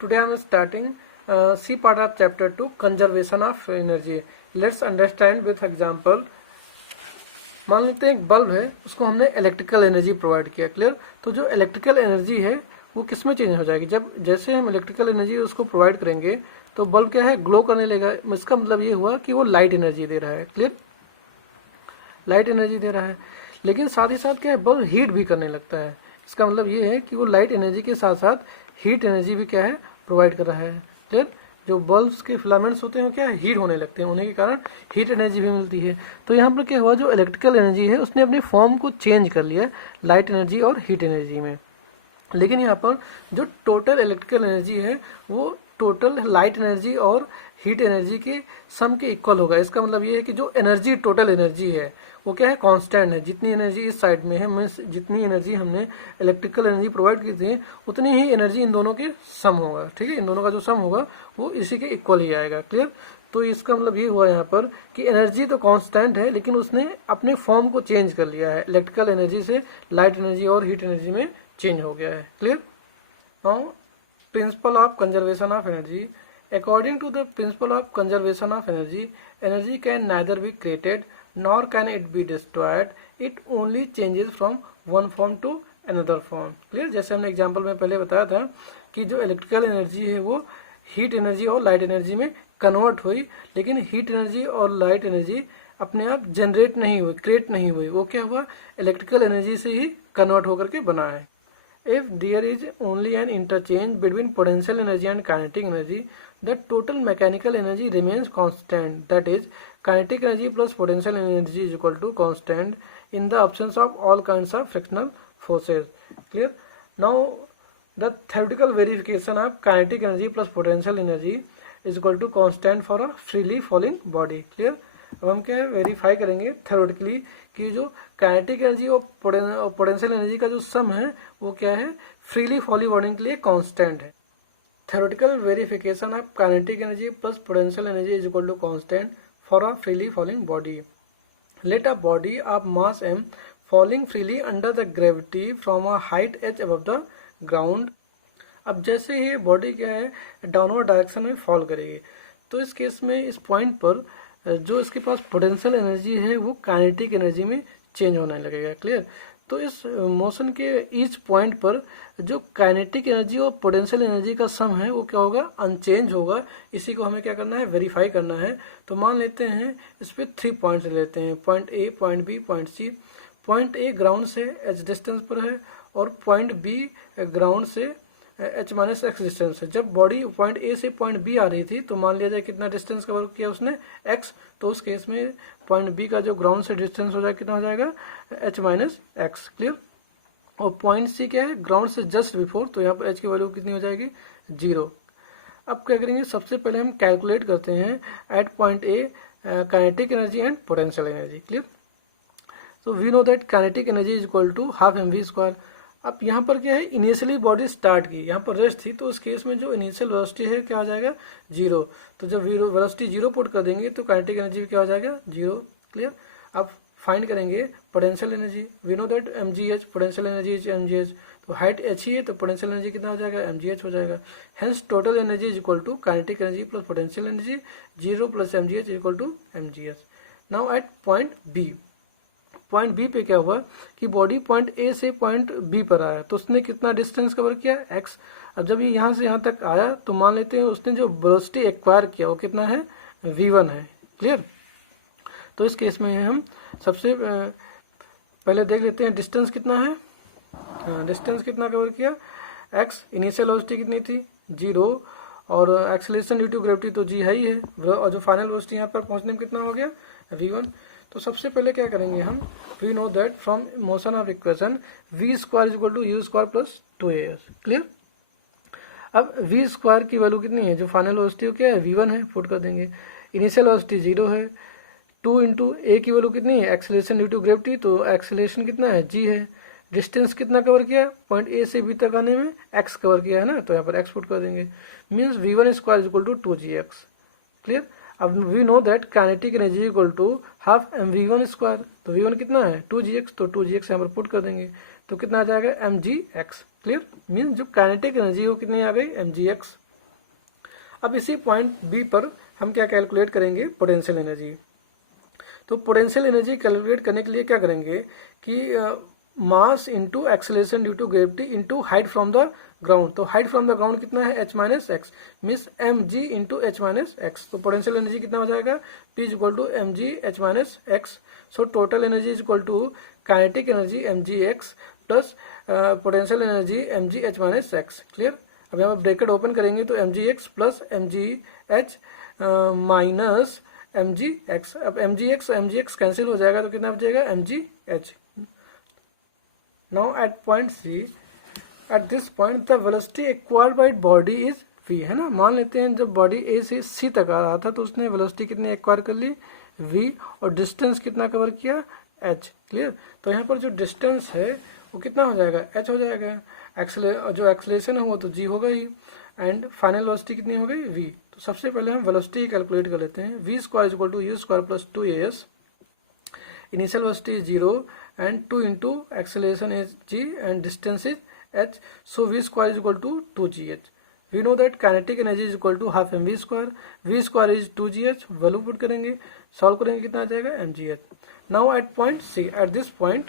Today I am starting C part of chapter 2, conservation of energy. Let's understand with example. मान लेते हैं एक bulb है, उसको हमने इलेक्ट्रिकल एनर्जी प्रोवाइड किया. क्लियर. तो जो इलेक्ट्रिकल एनर्जी है वो किस में चेंज हो जाएगी, जब जैसे हम इलेक्ट्रिकल एनर्जी उसको प्रोवाइड करेंगे तो बल्ब क्या है, ग्लो करने लगेगा. इसका मतलब ये हुआ कि वो लाइट एनर्जी दे रहा है. क्लियर. लाइट एनर्जी दे रहा है, लेकिन साथ ही साथ क्या है, बल्ब हीट भी करने लगता है. इसका मतलब ये है कि वो लाइट एनर्जी के साथ साथ हीट एनर्जी भी क्या है, प्रोवाइड कर रहा है. क्लियर. जो बल्ब्स के फिलामेंट्स होते हैं क्या है, हीट होने लगते हैं, होने के कारण हीट एनर्जी भी मिलती है. तो यहाँ पर क्या हुआ, जो इलेक्ट्रिकल एनर्जी है उसने अपनी फॉर्म को चेंज कर लिया लाइट एनर्जी और हीट एनर्जी में. लेकिन यहाँ पर जो टोटल इलेक्ट्रिकल एनर्जी है वो टोटल लाइट एनर्जी और हीट एनर्जी के सम के इक्वल होगा. इसका मतलब ये है कि जो एनर्जी टोटल एनर्जी है वो क्या है, कांस्टेंट है. जितनी एनर्जी इस साइड में है, मीन्स जितनी एनर्जी हमने इलेक्ट्रिकल एनर्जी प्रोवाइड की थी उतनी ही एनर्जी इन दोनों के सम होगा. ठीक है, इन दोनों का जो सम होगा वो इसी के इक्वल ही आएगा. क्लियर. तो इसका मतलब ये हुआ यहाँ पर कि एनर्जी तो कांस्टेंट है, लेकिन उसने अपने फॉर्म को चेंज कर लिया है. इलेक्ट्रिकल एनर्जी से लाइट एनर्जी और हीट एनर्जी में चेंज हो गया है. Clear. Now principal of conservation of energy. According to the principle of conservation of energy, energy can neither be created nor can it be destroyed. It only changes from one form to another form. Clear. जैसे हमने example में पहले बताया था कि जो electrical energy है वो हीट एनर्जी और लाइट एनर्जी में कन्वर्ट हुई, लेकिन हीट एनर्जी और लाइट एनर्जी अपने आप जनरेट नहीं हुई, क्रिएट नहीं हुई. वो क्या हुआ, इलेक्ट्रिकल एनर्जी से ही कन्वर्ट होकर के बना है. If there is only an interchange between potential energy and kinetic energy, the total mechanical energy remains constant. That is, kinetic energy plus potential energy is equal to constant in the absence of all kinds of frictional forces. Clear? Now, the theoretical verification of kinetic energy plus potential energy is equal to constant for a freely falling body. Clear? अब हम क्या है, verify करेंगे theoretically कि जो kinetic energy और potential energy का जो सम है वो क्या है, फ्रीली फॉलिंग बॉडी के लिए कांस्टेंट है. Theoretical verification of kinetic energy plus potential energy is equal to constant for a freely falling body. Let a body of mass m falling freely under the gravity from a height h above the ground. अब जैसे ही body क्या है downward direction में fall करेगी, तो इस case में इस पॉइंट पर जो इसके पास पोटेंशियल एनर्जी है वो काइनेटिक एनर्जी में चेंज होने लगेगा. क्लियर. तो इस मोशन के ईच पॉइंट पर जो काइनेटिक एनर्जी और पोटेंशियल एनर्जी का सम है वो क्या होगा, अनचेंज होगा. इसी को हमें क्या करना है, वेरीफाई करना है. तो मान लेते हैं इस पे 3 पॉइंट्स लेते हैं, point A, point B, point C. Point A ground से h डिस्टेंस पर है और पॉइंट बी ग्राउंड से h माइनस एक्स डिस्टेंस है. जब बॉडी पॉइंट ए से पॉइंट बी आ रही थी तो मान लिया जाए कितना डिस्टेंस कवर किया उसने, x. तो उस केस में पॉइंट बी का जो ग्राउंड से डिस्टेंस हो जाएगा, कितना हो जाएगा, h माइनस एक्स. क्लियर. और पॉइंट सी क्या है, ग्राउंड से जस्ट बिफोर, तो यहाँ पर h की वैल्यू कितनी हो जाएगी, 0. अब क्या करेंगे, सबसे पहले हम कैलकुलेट करते हैं at point A kinetic energy and potential energy. Clear. तो we know that kinetic energy is equal to half mv². अब यहाँ पर क्या है, इनिशियली बॉडी स्टार्ट की, यहाँ पर रेस्ट थी, तो उस केस में जो इनिशियल वेलोसिटी है क्या आ जाएगा, 0. तो जब वेलोसिटी 0 पुट कर देंगे तो काइनेटिक एनर्जी क्या हो जाएगा, 0. क्लियर. अब फाइंड करेंगे potential energy. We know that mgh, potential energy is mgh. तो हाइट h ही है तो पोटेंशियल एनर्जी कितना हो जाएगा, mgh हो जाएगा. Hence total energy is equal to kinetic energy plus potential energy, 0 plus mgh is equal to mgh. Now at point B, point B पे क्या हुआ कि बॉडी पॉइंट ए से पॉइंट बी पर आया, तो उसने कितना डिस्टेंस कवर किया, x. अब जब ये यहाँ से यहाँ तक आया तो मान लेते हैं उसने जो वेलोसिटी एक्वायर किया वो कितना है, v1 है. क्लियर. तो इस केस में हम सबसे पहले देख लेते हैं डिस्टेंस कितना है. डिस्टेंस कितना कवर किया, x. इनिशियल वेलोसिटी कितनी थी, 0. और एक्सेलरेशन ड्यू टू ग्रेविटी तो g है ही है, और जो फाइनल वेलोसिटी यहाँ पर पहुंचने में कितना हो गया, v1. तो सबसे पहले क्या करेंगे हम, we know that from motion of equation v² is equal to u² plus 2as. Clear. अब v² की वैल्यू कितनी है, जो फाइनल वेलोसिटी क्या है, v1 है, पुट कर देंगे. इनिशियल वेलोसिटी 0 है, 2 इंटू ए की वैल्यू कितनी है, एक्सेलरेशन ड्यू टू ग्रेविटी, तो एक्सेलरेशन कितना है, g है. डिस्टेंस कितना कवर किया, पॉइंट ए से बी तक आने में x कवर किया है ना, तो यहाँ पर x पुट कर देंगे. Means v1² is equal to 2gx. Clear. अब we know that kinetic energy equal to half mv1². तो v1 कितना है, 2gx, तो 2gx यहाँ पर पुट कर देंगे तो कितना आ जाएगा, mgx. क्लियर. मीन्स जो काइनेटिक एनर्जी वो कितनी आ गई, mgx. अब इसी पॉइंट बी पर हम क्या कैलकुलेट करेंगे, पोटेंशियल एनर्जी। तो पोटेंशियल एनर्जी कैलकुलेट करने के लिए क्या करेंगे कि mass into acceleration due to gravity into height from the ground. तो हाइट फ्रॉम द ग्राउंड कितना है, h minus X, means M G into H minus X. तो पोटेंशियल एनर्जी कितना हो जाएगा, P is equal to M G H minus X. So total energy is equal to kinetic energy M G X plus potential energy M G H minus X. Clear. अब यहाँ पर bracket open करेंगे तो M G X plus M G H minus M G X. अब M G X cancel हो जाएगा तो कितना बचेगा, M G H. Now at point C, at this point the velocity acquired by body is v, है ना। मान लेते हैं जब बॉडी ए से सी तक आ रहा था तो उसने वेलोसिटी कितनी एक्वायर कर ली, v, और डिस्टेंस कितना कवर किया, h। क्लियर। तो यहाँ पर जो डिस्टेंस है वो कितना हो जाएगा, h हो जाएगा। जो एक्सेलरेशन है वो तो g होगा ही, एंड फाइनल वेलोसिटी कितनी हो गई, v। तो सबसे पहले हम वेलोसिटी कैलकुलेट कर लेते हैं। v square is equal to U square plus 2as। Initial velocity is 0 and 2 into acceleration is g and distance is h, so v square is equal to 2gh. We know that kinetic energy is equal to half mv square, v square is 2gh, value put करेंगे, solve करेंगे, कितना आ जाएगा, mgh। Now at point C, at this point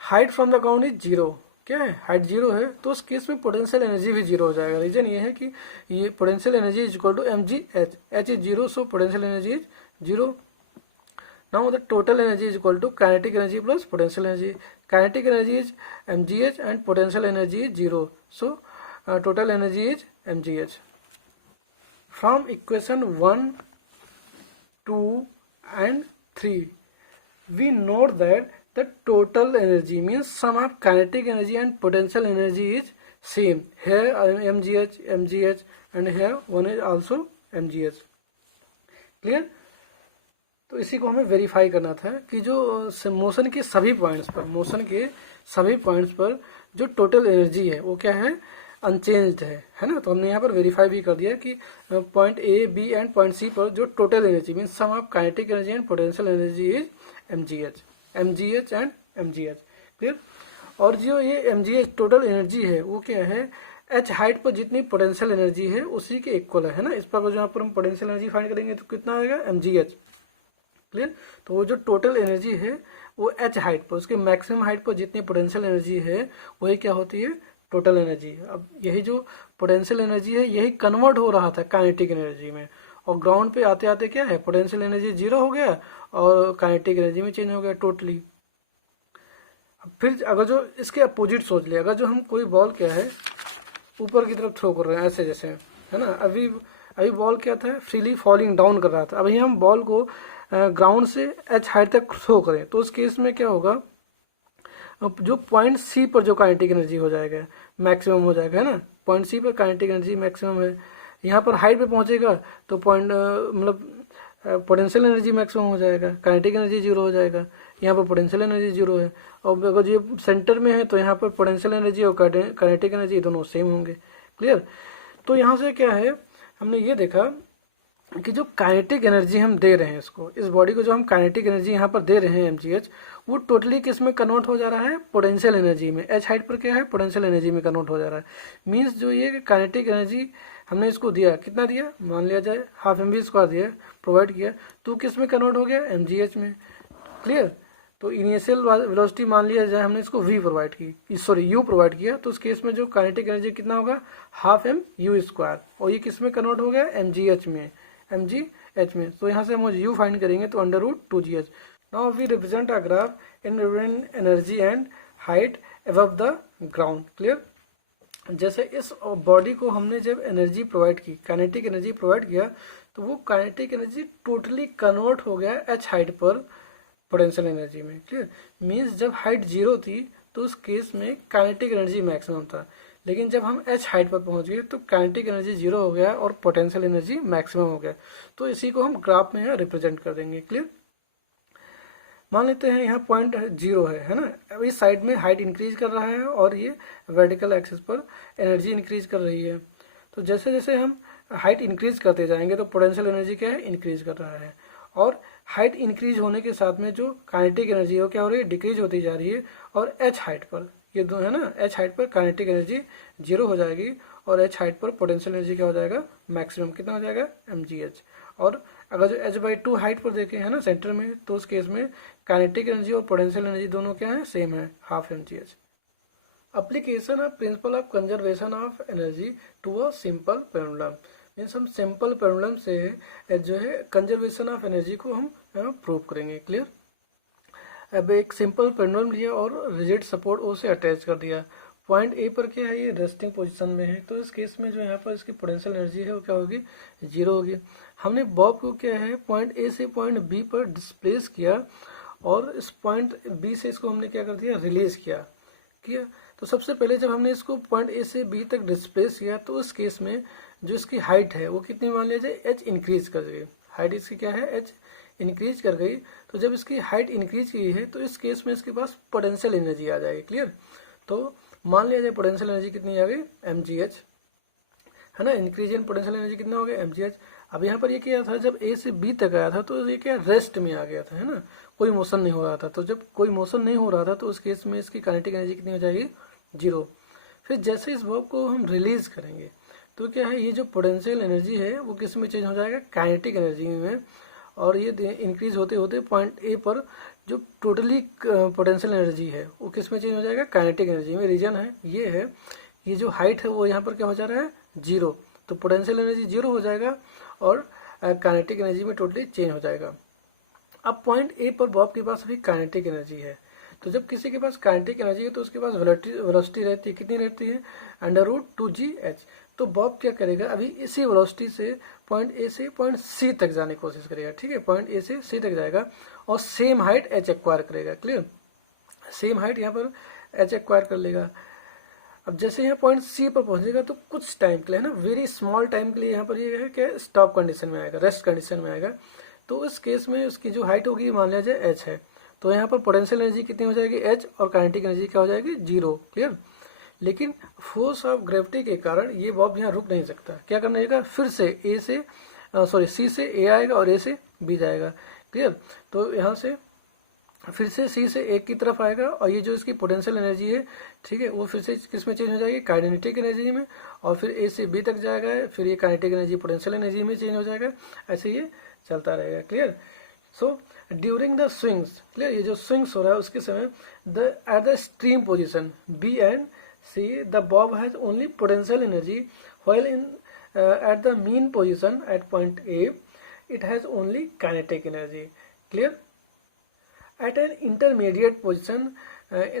height from the ground is 0। क्या है, height 0 है, तो उस केस में पोटेंशियल एनर्जी भी 0 हो जाएगा। रीजन ये है कि ये potential energy is equal to mgh, h is 0, so potential energy is 0। Now the total energy is equal to kinetic energy plus potential energy. Kinetic energy is mgh and potential energy is 0. So total energy is mgh. From equation 1, 2 and 3, we note that the total energy means sum of kinetic energy and potential energy is same. Here mgh and here one is also mgh. Clear? तो इसी को हमें verify करना था कि जो motion के सभी पॉइंट्स पर जो टोटल एनर्जी है वो क्या है, अनचेंज्ड है ना। तो हमने यहाँ पर वेरीफाई भी कर दिया कि point A, B and point C पर जो total energy mean sum of kinetic energy and potential energy is mgh and mgh। Clear. और जो ये mgh टोटल एनर्जी है वो क्या है, h हाइट पर जितनी पोटेंशियल एनर्जी है उसी के इक्वल है ना। इस पर जो यहाँ पर हम पोटेंशियल एनर्जी फाइंड करेंगे तो कितना आएगा, mgh। क्लियर। तो वो जो टोटल एनर्जी है वो h हाइट पर, उसके मैक्सिमम हाइट पर जितनी पोटेंशियल एनर्जी है वही क्या होती है, टोटल एनर्जी। अब यही जो पोटेंशियल एनर्जी है यही कन्वर्ट हो रहा था काइनेटिक एनर्जी में, और ग्राउंड पे आते आते क्या है, पोटेंशियल एनर्जी 0 हो गया और काइनेटिक एनर्जी में चेंज हो गया टोटली। अब फिर अगर जो इसके अपोजिट सोच लिया, अगर जो हम कोई बॉल क्या है ऊपर की तरफ थ्रो कर रहे हैं ऐसे जैसे, है ना। अभी बॉल क्या था, फ्रीली फॉलिंग डाउन कर रहा था। अभी हम बॉल को ग्राउंड से h हाइट तक थ्रो करें तो उस केस में क्या होगा, जो पॉइंट सी पर जो काइनेटिक एनर्जी हो जाएगा मैक्सिमम हो जाएगा, है ना। पॉइंट सी पर काइनेटिक एनर्जी मैक्सिमम है, यहाँ पर हाइट पे पहुंचेगा तो पॉइंट मतलब पोटेंशियल एनर्जी मैक्सिमम हो जाएगा, काइनेटिक एनर्जी 0 हो जाएगा। यहाँ पर पोटेंशियल एनर्जी 0 है, और अगर ये सेंटर में है तो यहाँ पर पोटेंशियल एनर्जी और काइनेटिक एनर्जी दोनों सेम होंगे। क्लियर। तो यहाँ से क्या है, हमने ये देखा कि जो काइनेटिक एनर्जी हम दे रहे हैं इसको, इस बॉडी को जो हम काइनेटिक एनर्जी यहाँ पर दे रहे हैं mgh, वो टोटली किस में कन्वर्ट हो जा रहा है, पोटेंशियल एनर्जी में। h हाइट पर क्या है, पोटेंशियल एनर्जी में कन्वर्ट हो जा रहा है। मींस जो ये काइनेटिक एनर्जी हमने इसको दिया, कितना दिया, मान लिया जाए हाफ mv स्क्वायर दिया, प्रोवाइड किया, तो किस में कन्वर्ट हो गया, mgh में। क्लियर। तो इनिशियल वेलोसिटी मान लिया जाए हमने इसको v प्रोवाइड की, सॉरी u प्रोवाइड किया, तो उस केस में जो काइनेटिक एनर्जी कितना होगा, हाफ mu स्क्वायर, और ये किस में कन्वर्ट हो गया, mgh में। तो यहाँ से हम u फाइंड करेंगे तो under root 2gh। Now we represent a graph in energy and height above the ground. Clear. जैसे इस बॉडी को हमने जब एनर्जी प्रोवाइड की, काइनेटिक एनर्जी प्रोवाइड किया, तो वो काइनेटिक एनर्जी टोटली कन्वर्ट हो गया h हाइट पर पोटेंशियल एनर्जी में। क्लियर। मीन्स जब हाइट 0 थी तो उस केस में काइनेटिक एनर्जी मैक्सिमम था, लेकिन जब हम h हाइट पर पहुंच गए तो काइनेटिक एनर्जी 0 हो गया और पोटेंशियल एनर्जी मैक्सिमम हो गया। तो इसी को हम ग्राफ में रिप्रेजेंट कर देंगे। क्लियर। मान लेते हैं यहाँ पॉइंट 0 है ना। अब इस साइड में हाइट इंक्रीज कर रहा है और ये वर्टिकल एक्सिस पर एनर्जी इंक्रीज कर रही है। तो जैसे जैसे हम हाइट इंक्रीज करते जाएंगे तो पोटेंशियल एनर्जी क्या है, इंक्रीज कर रहा है, और हाइट इंक्रीज होने के साथ में जो काइनेटिक एनर्जी है वो क्या हो रही है, डिक्रीज होती जा रही है। और h हाइट पर ये दो है ना, h हाइट पर काइनेटिक एनर्जी 0 हो जाएगी और h हाइट पर पोटेंशियल एनर्जी क्या हो जाएगा, मैक्सिमम कितना हो जाएगा, mgh। और अगर जो h/2 हाइट पर देखें है ना सेंटर में, तो उस केस में काइनेटिक एनर्जी और पोटेंशियल एनर्जी दोनों क्या है, सेम है, half mgh। Application of principle of conservation of energy to a simple pendulum, means हम सिंपल पेंडुलम से जो है कंजर्वेशन ऑफ एनर्जी को हम प्रूव करेंगे। क्लियर। अब एक सिंपल पेंडुलम लिया और रिजिड सपोर्ट ओ से अटैच कर दिया। पॉइंट ए पर क्या है, ये रेस्टिंग पोजीशन में है, तो इस केस में जो यहाँ पर इसकी पोटेंशियल एनर्जी है वो क्या होगी, 0 होगी। हमने बॉब को क्या है पॉइंट ए से पॉइंट बी पर डिस्प्लेस किया और इस पॉइंट बी से इसको हमने क्या कर दिया, रिलीज किया। तो सबसे पहले जब हमने इसको पॉइंट ए से बी तक डिस्प्लेस किया तो उस केस में जो इसकी हाइट है वो कितनी मान लिया जाए, h इंक्रीज कर गई। हाइट इसकी क्या है, h इंक्रीज कर गई। तो जब इसकी हाइट इंक्रीज की है तो इस केस में इसके पास पोटेंशियल एनर्जी आ जाएगी। क्लियर। तो मान लिया जाए पोटेंशियल एनर्जी कितनी आ गई, mgh, है ना। इंक्रीज इन पोटेंशियल एनर्जी कितना हो गया, mgh। अब यहाँ पर ये क्या था, जब ए से बी तक आया था तो ये क्या रेस्ट में आ गया था, है ना, कोई मोशन नहीं हो रहा था। तो जब कोई मोशन नहीं हो रहा था तो उस केस में इसकी काइनेटिक एनर्जी कितनी हो जाएगी, 0। फिर जैसे इस बॉब को हम रिलीज करेंगे तो क्या है, ये जो पोटेंशियल एनर्जी है वो किस में चेंज हो जाएगा, काइनेटिक एनर्जी में। और ये इंक्रीज होते होते पॉइंट ए पर जो टोटली पोटेंशियल एनर्जी है वो किस में चेंज हो जाएगा, काइनेटिक एनर्जी में। रीजन है ये जो हाइट है वो यहाँ पर क्या हो जा रहा है, 0। तो पोटेंशियल एनर्जी 0 हो जाएगा और काइनेटिक एनर्जी में टोटली चेंज हो जाएगा। अब पॉइंट ए पर बॉब के पास अभी काइनेटिक एनर्जी है। तो जब किसी के पास काइनेटिक एनर्जी है तो उसके पास वेलोसिटी रहती है, कितनी रहती है, √2gh। तो बॉब क्या करेगा, अभी इसी वेलोसिटी से पॉइंट ए से पॉइंट सी तक जाने की कोशिश करेगा। ठीक है, पॉइंट ए से सी तक जाएगा और सेम हाइट h एक्वायर करेगा। क्लियर। सेम हाइट यहाँ पर h एक्वायर कर लेगा। अब जैसे यहाँ पॉइंट सी पर पहुंचेगा तो कुछ टाइम के लिए, है ना, वेरी स्मॉल टाइम के लिए यहाँ पर ये है कि स्टॉप कंडीशन में आएगा, रेस्ट कंडीशन में आएगा। तो इस केस में उसकी जो हाइट होगी मान लिया जाए h है। तो यहाँ पर पोटेंशियल एनर्जी कितनी हो जाएगी, h, और काइनेटिक एनर्जी क्या हो जाएगी, 0। क्लियर। लेकिन फोर्स ऑफ ग्रेविटी के कारण ये बॉब यहाँ रुक नहीं सकता। क्या करना है, फिर से सी से ए आएगा और ए से बी जाएगा। क्लियर। तो यहाँ से फिर से सी से ए की तरफ आएगा और ये जो इसकी पोटेंशियल एनर्जी है, ठीक है, वो फिर से किस में चेंज हो जाएगी, काइनेटिक एनर्जी में। और फिर ए से बी तक जाएगा, फिर ये काइनेटिक एनर्जी पोटेंशियल एनर्जी में चेंज हो जाएगा। ऐसे ये चलता रहेगा। Clear. So during the swings, clear, ये जो स्विंग्स हो रहा है उसके समय at the extreme position B and C the bob has only potential energy, while in at the mean position at point A it has only kinetic energy. Clear. At an intermediate position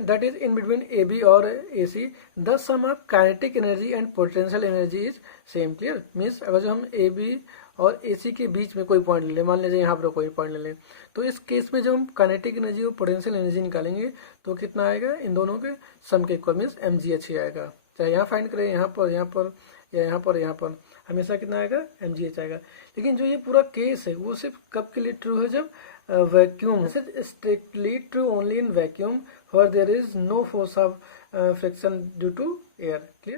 that is in between AB or AC, the sum of kinetic energy and potential energy is same. Clear. Means अगर जो हम AB और AC के बीच में कोई point ले लें, मान लीजिए यहाँ पर कोई पॉइंट ले लें, तो इस केस में जब हम काइनेटिक एनर्जी और पोटेंशियल एनर्जी निकालेंगे तो कितना आएगा, इन दोनों के सम के इक्वल, मीन्स mgh ही आएगा। चाहे यहाँ फाइंड करें, यहाँ पर या यहाँ पर हमेशा कितना आएगा, mgh आएगा। लेकिन जो ये पूरा केस है वो सिर्फ कब के लिए ट्रू है, जब vacuum, strictly true only in vacuum where there is no force of friction due to air. Clear.